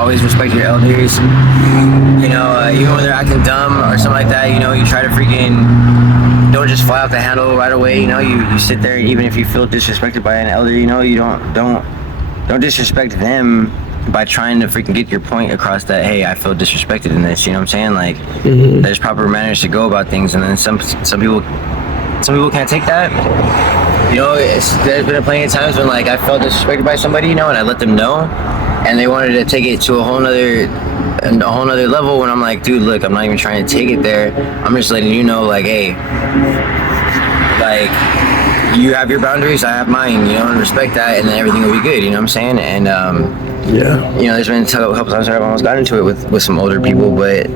always respect your elders. You know, even when they're acting dumb or something like that, you know, you try to freaking don't just fly off the handle right away. You know, you sit there, even if you feel disrespected by an elder, you know, you don't disrespect them by trying to freaking get your point across that, hey, I feel disrespected in this. You know what I'm saying? Like, there's proper manners to go about things, and then some people can't take that. You know, there's been plenty of times when like I felt disrespected by somebody, you know, and I let them know, and they wanted to take it to a whole nother level. When I'm like, dude, look, I'm not even trying to take it there. I'm just letting you know, like, hey, like, you have your boundaries, I have mine, you know, and respect that, and then everything will be good. You know what I'm saying? And yeah, you know, there's been a couple times where I've almost got into it with some older people, but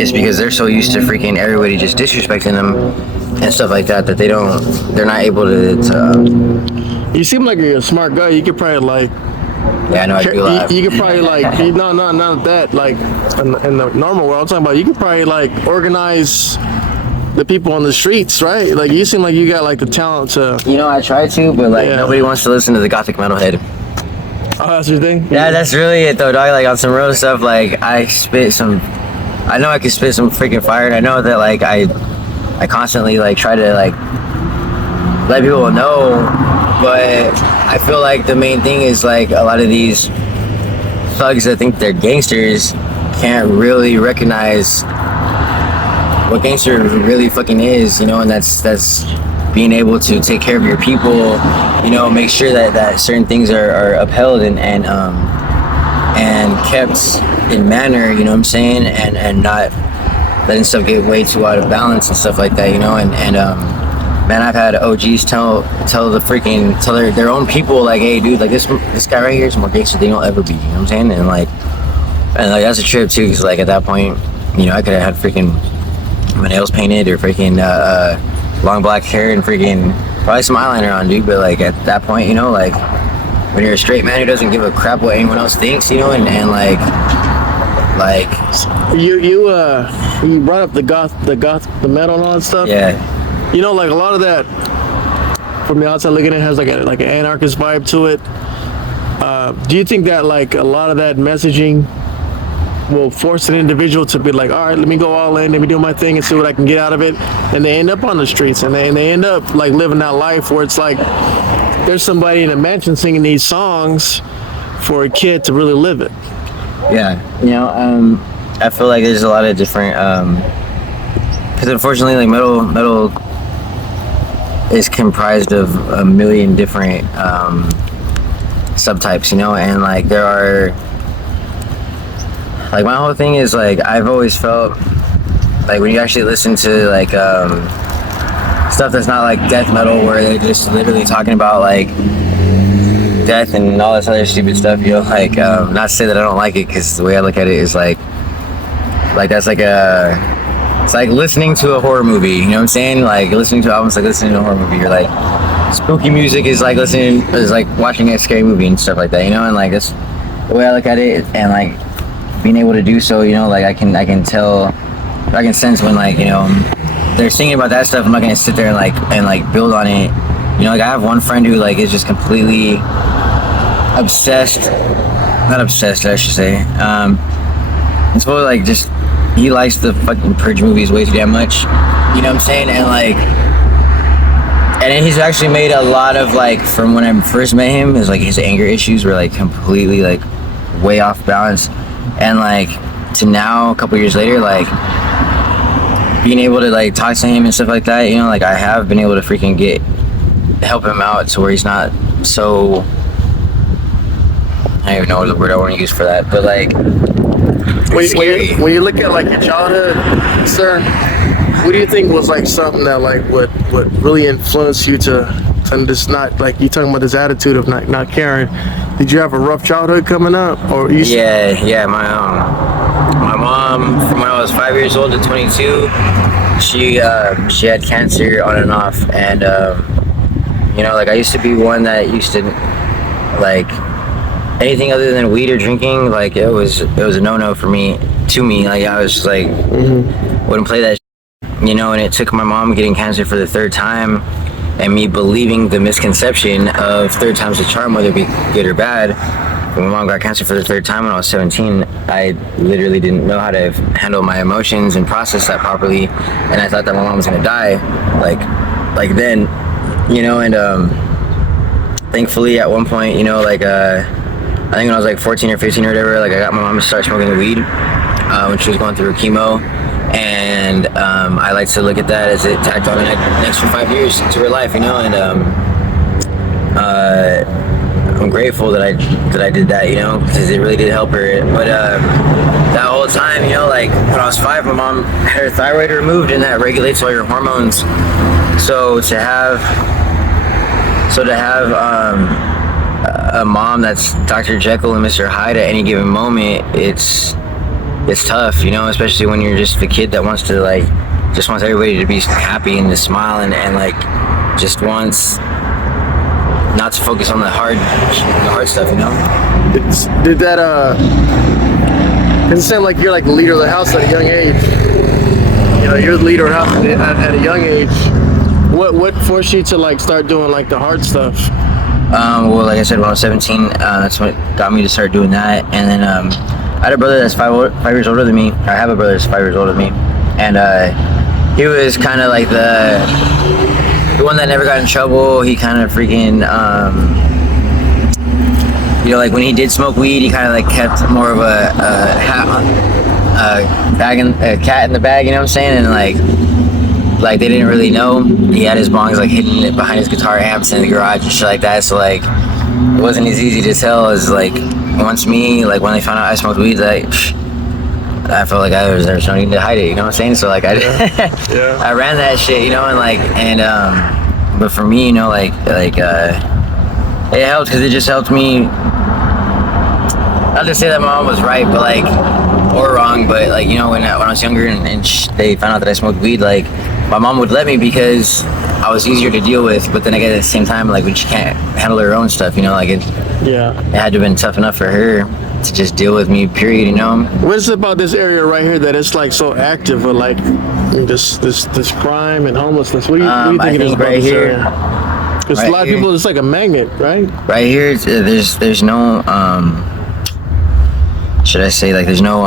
it's because they're so used to freaking everybody just disrespecting them and stuff like that they're not able to You seem like you're a smart guy. You could probably like. Yeah, I know. I do a lot. You could probably like. No, not that. Like in the normal world, I'm talking about. You could probably like organize the people on the streets, right? Like you seem like you got like the talent to. You know, I try to, but like nobody wants to listen to the gothic metalhead. Oh, that's your thing? Yeah, that's really it though, dog. Like on some real stuff, like I know I can spit some freaking fire, and I know that like I constantly like try to like let people know, but I feel like the main thing is like a lot of these thugs that think they're gangsters can't really recognize what gangster really fucking is, you know, and that's being able to take care of your people, you know, make sure that certain things are upheld and kept in manner, you know what I'm saying, and not letting stuff get way too out of balance and stuff like that, you know, and man, I've had OGs tell their own people, like, hey dude, like this guy right here is more gangster than you'll ever be, you know what I'm saying, and like that's a trip too, because like at that point, you know, I could have had freaking my nails painted or freaking long black hair and freaking probably some eyeliner on, dude, but like at that point, you know, like when you're a straight man who doesn't give a crap what anyone else thinks, you know, and like you brought up the metal and all that stuff. Yeah. You know, like a lot of that from the outside looking in has like an anarchist vibe to it. Do you think that like a lot of that messaging will force an individual to be like, all right, let me go all in, let me do my thing and see what I can get out of it, and they end up on the streets and they end up like living that life where it's like there's somebody in a mansion singing these songs for a kid to really live it. Yeah, you know, I feel like there's a lot of different, because unfortunately, like metal is comprised of a million different subtypes, you know, and like there are, like my whole thing is like I've always felt like when you actually listen to like stuff that's not like death metal where they're just literally talking about like death and all this other stupid stuff, you know, like not to say that I don't like it, because the way I look at it is like that's like it's like listening to a horror movie, you know what I'm saying, like listening to albums, like listening to a horror movie, you're like spooky music is like watching a scary movie and stuff like that, you know, and like that's the way I look at it, and like being able to do so, you know, like I can sense when like, you know, they're singing about that stuff. I'm not gonna sit there and like build on it, you know, like I have one friend who like is just completely not obsessed I should say, it's more like just he likes the fucking Purge movies way too damn much, you know what I'm saying, and like, and then he's actually made a lot of like, from when I first met him, is like his anger issues were like completely like way off balance, and like to now a couple years later, like being able to like talk to him and stuff like that, you know, like I have been able to freaking help him out to where he's not so, I don't even know what the word I want to use for that, but like when you look at like your childhood, sir, what do you think was like something that like would really influence you to just not, like you talking about this attitude of not caring? Did you have a rough childhood coming up, or you? Yeah. My mom, from when I was 5 years old to 22, she had cancer on and off, and you know, like I used to be one that used to like anything other than weed or drinking, like it was a no-no for me. Like I was just like wouldn't play that shit, you know, and it took my mom getting cancer for the third time and me believing the misconception of third time's a charm, whether it be good or bad, when my mom got cancer for the third time when I was 17, I literally didn't know how to handle my emotions and process that properly, and I thought that my mom was gonna die, like then, you know, and thankfully at one point, you know, like I think when I was like 14 or 15 or whatever, like I got my mom to start smoking weed when she was going through chemo, and I like to look at that as it tacked on an extra 5 years to her life, you know, and I'm grateful that I did that, you know, because it really did help her. But that whole time, you know, like when I was 5, my mom had her thyroid removed, and that regulates all your hormones. So to have a mom that's Dr. Jekyll and Mr. Hyde at any given moment, it's tough, you know, especially when you're just the kid that wants to just wants everybody to be happy and to smile and like just wants not to focus on the hard stuff, you know. Did that does it sound like you're like the leader of the house at a young age? You know, you're the leader of the house at a young age. What forced you to like start doing like the hard stuff? Well, like I said, when I was 17, that's what got me to start doing that. And then I had a brother that's 5 years older than me. I have a brother that's 5 years older than me, and he was kind of like the one that never got in trouble. He kind of freaking, you know, like when he did smoke weed, he kind of like kept more of a cat in the bag, you know what I'm saying? And like they didn't really know. He had his bongs like hidden it behind his guitar amps in the garage and shit like that. So like it wasn't as easy to tell as like once me, like when they found out I smoked weed, like I felt like there was no need to hide it, you know what I'm saying? So like I I ran that shit, you know, and but for me, you know, like it helped because it just helped me. Not to say that my mom was right, but like or wrong, but like, you know, when I was younger and they found out that I smoked weed, like my mom would let me because I was easier to deal with. But then again, at the same time, like when she can't handle her own stuff, you know, like it had to have been tough enough for her to just deal with me, period, you know. What is it about this area right here that it's like so active with like this crime and homelessness? What do you think I it is think about right this here, area? Because a lot of people, it's like a magnet, right? Right here, there's no should I say, like there's no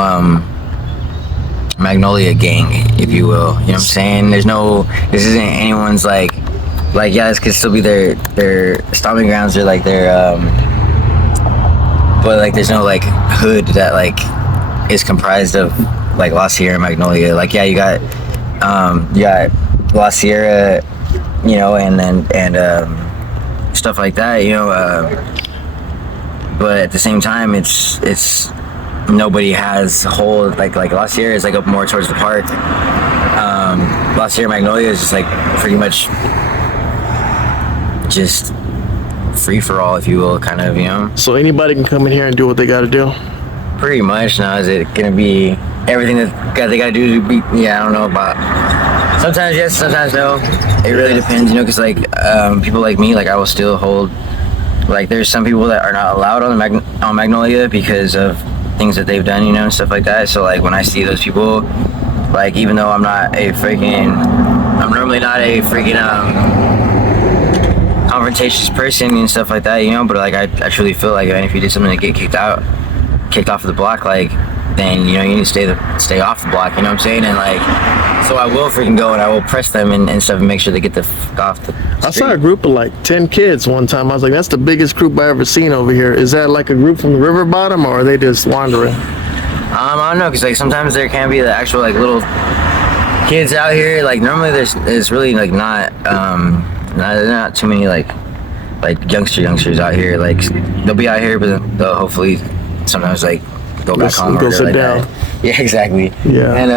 Magnolia gang, if you will, you know what I'm saying? This isn't anyone's like yeah, this could still be their stomping grounds or like their but like there's no like hood that like is comprised of like La Sierra and Magnolia. Like yeah, you got La Sierra, you know, and stuff like that, you know, but at the same time it's nobody has a whole like La Sierra is like up more towards the park. La Sierra Magnolia is just like pretty much just free for all, if you will, kind of, you know. So anybody can come in here and do what they got to do. Pretty much. Now, is it gonna be everything that they gotta do to be? Yeah, I don't know about. Sometimes yes, sometimes no. It really depends, you know, because like people like me, like I will still hold. Like there's some people that are not allowed on Magnolia because of things that they've done, you know, and stuff like that. So like when I see those people, like even though I'm normally not a freaking confrontacious person and stuff like that, you know, but like I truly feel like, man, if you did something to get kicked off of the block, like then, you know, you need to stay off the block, you know what I'm saying? And like, so I will freaking go and I will press them and stuff and make sure they get the fuck off the street. I saw a group of like 10 kids one time. I was like, that's the biggest group I ever seen over here. Is that like a group from the river bottom, or are they just wandering? I don't know, because like sometimes there can be the actual like little kids out here. Like normally there's really like not too many like youngsters out here. Like they'll be out here, but then they'll hopefully sometimes like go back home or sit like down. that. Yeah, exactly. Yeah. And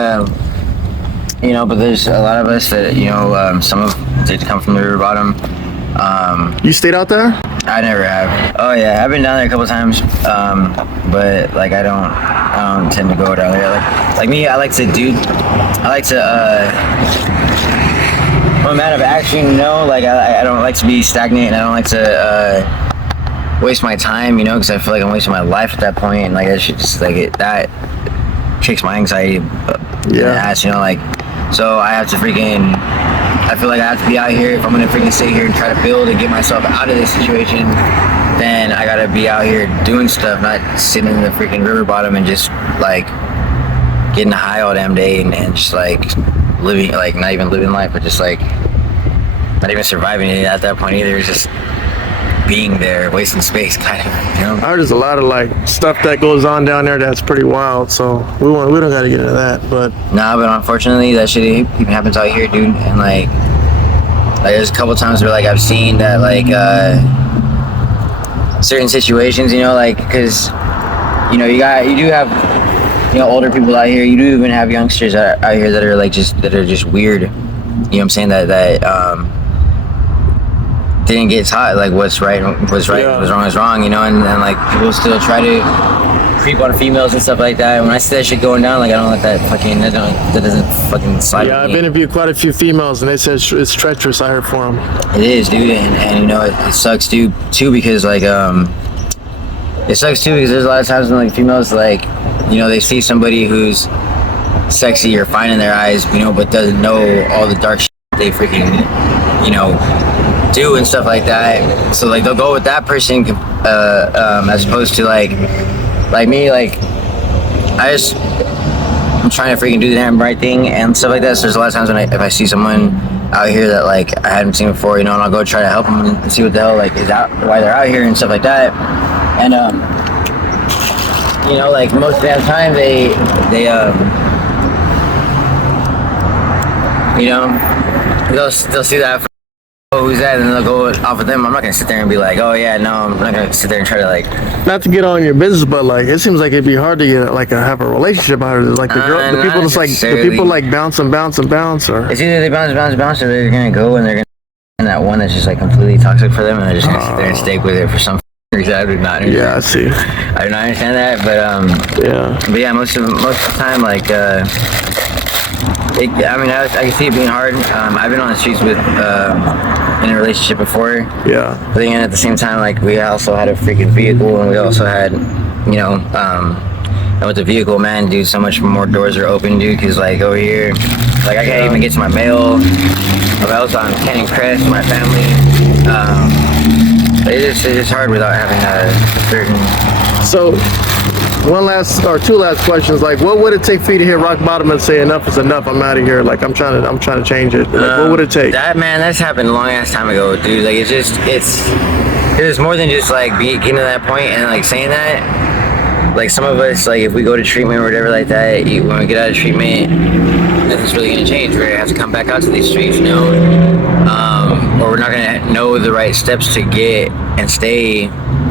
you know, but there's a lot of us that, you know, some of did come from the river bottom. You stayed out there? I never have. Oh yeah, I've been down there a couple times, but like I don't tend to go down there. Like me, I like to I'm a man of action, you know. Like I don't like to be stagnant, and I don't like to waste my time, you know, because I feel like I'm wasting my life at that point, and like that shit just like that kicks my anxiety in the ass, you know, like. So I have to freaking. I feel like I have to be out here if I'm gonna freaking stay here and try to build and get myself out of this situation. then I gotta be out here doing stuff, not sitting in the freaking river bottom and just like getting high all damn day and just like living, like not even living life, but just like not even surviving it at that point either. It's just being there, wasting space, kind of, you know. I heard there's a lot of like stuff that goes on down there that's pretty wild. So we don't got to get into that, but Nah, but unfortunately, that shit even happens out here, dude. And like there's a couple times where like I've seen that like certain situations, you know, like because you know you do have, you know, older people out here. You do even have youngsters out here that are like just weird. You know what I'm saying? That didn't get taught like what's right, yeah. What's wrong is wrong, you know, and like people still try to creep on females and stuff like that. And when I see that shit going down, like I don't let that doesn't fucking slide. Yeah, I've interviewed quite a few females, and they said it's treacherous. I heard for them. It is, dude, and you know it sucks, dude, too, because like it sucks too because there's a lot of times when like females like, you know, they see somebody who's sexy or fine in their eyes, you know, but doesn't know all the dark shit they freaking, you know, do and stuff like that. So like they'll go with that person as opposed to like me, like I'm trying to freaking do the damn right thing and stuff like that. So there's a lot of times when if I see someone out here that like I hadn't seen before, you know, and I'll go try to help them and see what the hell like is out, why they're out here and stuff like that. And you know, like most of the time they you know, they'll see that. Oh, who's that? And then they'll go off of them. I'm not gonna sit there and be like, oh yeah, no, I'm not gonna sit there and try to like. Not to get on your business, but like it seems like it'd be hard to get like have a relationship out of it. Like the people just like the people like bounce, or. It's either they bounce, or they're gonna go and they're gonna find that one that's just like completely toxic for them, and they're just gonna sit there and stay with it for some reason. I do not understand. Yeah, I see. I do not understand that, but yeah, most of the time, like I can see it being hard. I've been on the streets with in a relationship before. Yeah. But then at the same time, like we also had a freaking vehicle, and we also had, you know, and with the vehicle, man, dude, so much more doors are open, dude. Cause like over here, like I can't even get to my mail. I was on Canyon Crest, my family. It's just hard without having a certain. So. Two last questions. Like, what would it take for you to hit rock bottom and say enough is enough? I'm out of here. Like, I'm trying to change it. Like, what would it take? That's happened a long ass time ago, dude. Like, it's more than just like getting to that point and like saying that. Like some of us, like if we go to treatment or whatever like that, when we get out of treatment, nothing's really gonna change. We're gonna have to come back out to these streets, you know, or we're not gonna know the right steps to get and stay,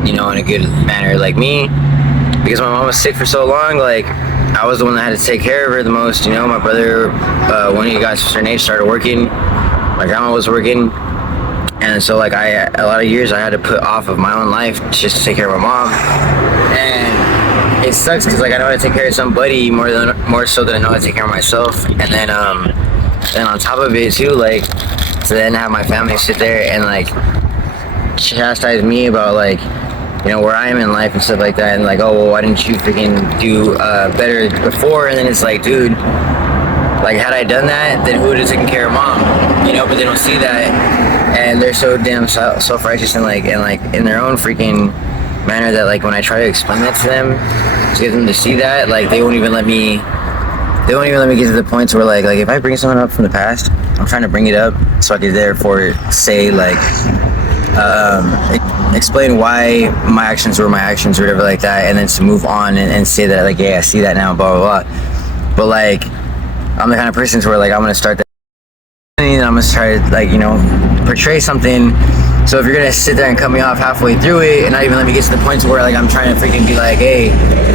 you know, in a good manner. Like me. Because my mom was sick for so long, like I was the one that had to take care of her the most. You know, my brother, when he got to a certain age, started working. My grandma was working, and so like a lot of years I had to put off of my own life just to take care of my mom. And it sucks because like I know how to take care of somebody more so than I know how to take care of myself. And then on top of it too, like to then have my family sit there and like chastise me about like, you know, where I am in life and stuff like that, and like, oh, well, why didn't you freaking do better before? And then it's like, dude, like, had I done that, then who would have taken care of mom? You know, but they don't see that, and they're so damn self-righteous and like in their own freaking manner that like when I try to explain that to them, to get them to see that, like they won't even let me get to the points where like if I bring someone up from the past, I'm trying to bring it up so I could therefore say like. Explain why my actions were my actions or whatever like that, and then to move on and say that like, yeah, I see that now, blah blah blah. But like I'm the kind of person to where like I'm gonna start that and I'm gonna try to like, you know, portray something. So if you're gonna sit there and cut me off halfway through it and not even let me get to the point to where like I'm trying to freaking be like, hey,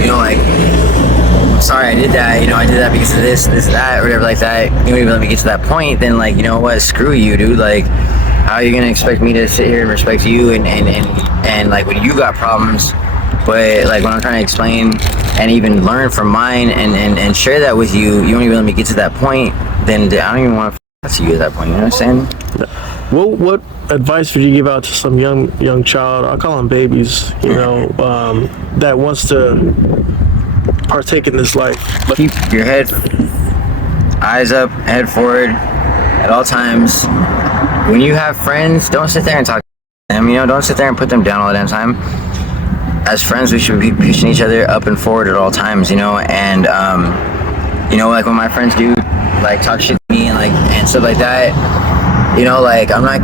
you know, like I'm sorry I did that, you know, I did that because of this, that, or whatever like that, you don't even let me get to that point, then like, you know what, screw you, dude. Like how are you gonna expect me to sit here and respect you and like when you got problems, but like when I'm trying to explain and even learn from mine and share that with you, you don't even let me get to that point, then I don't even want to to you at that point, you know what I'm saying? What advice would you give out to some young child, I'll call them babies, you know, that wants to partake in this life? Keep your head, eyes up, head forward at all times. When you have friends, don't sit there and talk them, you know, don't sit there and put them down all the damn time. As friends, we should be pushing each other up and forward at all times, you know. And you know, like when my friends do like talk shit to me and like and stuff like that, you know, like I'm not,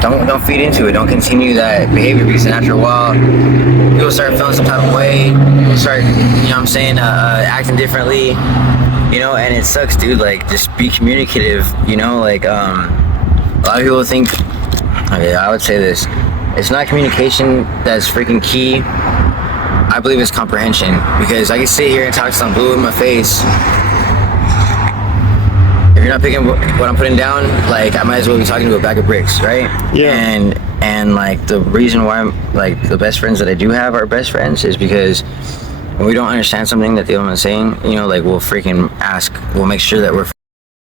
don't feed into it. Don't continue that behavior, because after a while, you'll start feeling some type of way. You'll start, you know what I'm saying, acting differently, you know. And it sucks, dude. Like, just be communicative, you know. Like a lot of people think, okay, I would say this: it's not communication that's freaking key. I believe it's comprehension, because I can sit here and talk some blue in my face. If you're not picking what I'm putting down, like, I might as well be talking to a bag of bricks, right? Yeah. And like, the reason why I'm like, the best friends that I do have are best friends is because when we don't understand something that the other one's saying, you know, like, we'll freaking ask, we'll make sure that we're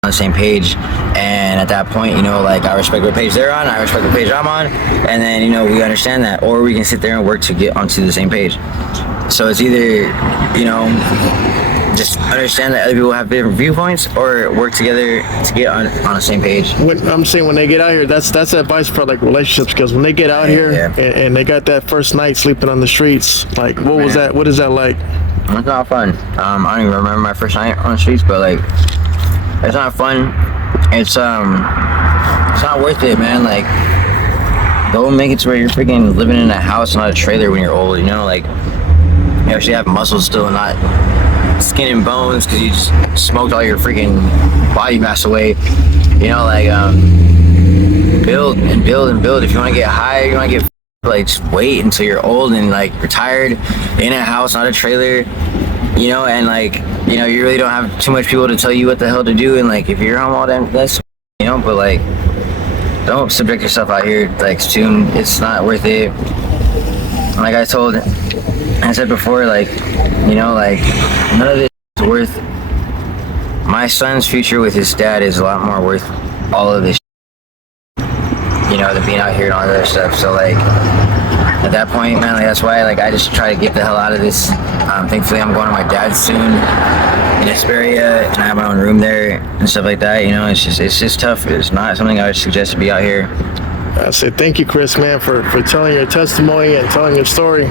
on the same page. And at that point, you know, like, I respect what page they're on, I respect the page I'm on, and then, you know, we understand that, or we can sit there and work to get onto the same page. So it's either, you know, just understand that other people have different viewpoints, or work together to get on the same page. When I'm saying, when they get out here, that's advice for like relationships, because when they get out here and they got that first night sleeping on the streets, like, what was that? What is that like? It's not fun. I don't even remember my first night on the streets, but like, it's not fun. It's not worth it, man. Like, don't make it to where you're freaking living in a house, not a trailer, when you're old. You know, like, you actually have muscles still, and not skin and bones, because you just smoked all your freaking body mass away. You know, like, build and build and build. If you want to get higher, you want to get, like, just wait until you're old and like retired in a house, not a trailer. You know, and like, you know, you really don't have too much people to tell you what the hell to do, and like, if you're home all damn, that's, you know. But like, don't subject yourself out here like soon. It's not worth it. Like I said before, like, you know, like, none of this is worth. My son's future with his dad is a lot more worth all of this, you know, than being out here and all that other stuff. So like, at that point, man, like, that's why, like, I just try to get the hell out of this. Thankfully, I'm going to my dad's soon in Hesperia, and I have my own room there and stuff like that. You know, it's just tough. It's not something I would suggest to be out here. I say thank you, Chris, man, for telling your testimony and telling your story.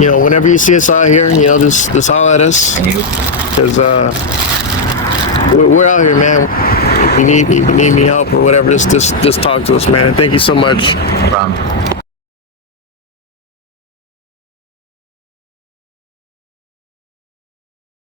You know, whenever you see us out here, you know, just holler at us, because we're out here, man. If you need any help or whatever, just talk to us, man. And thank you so much. No problem.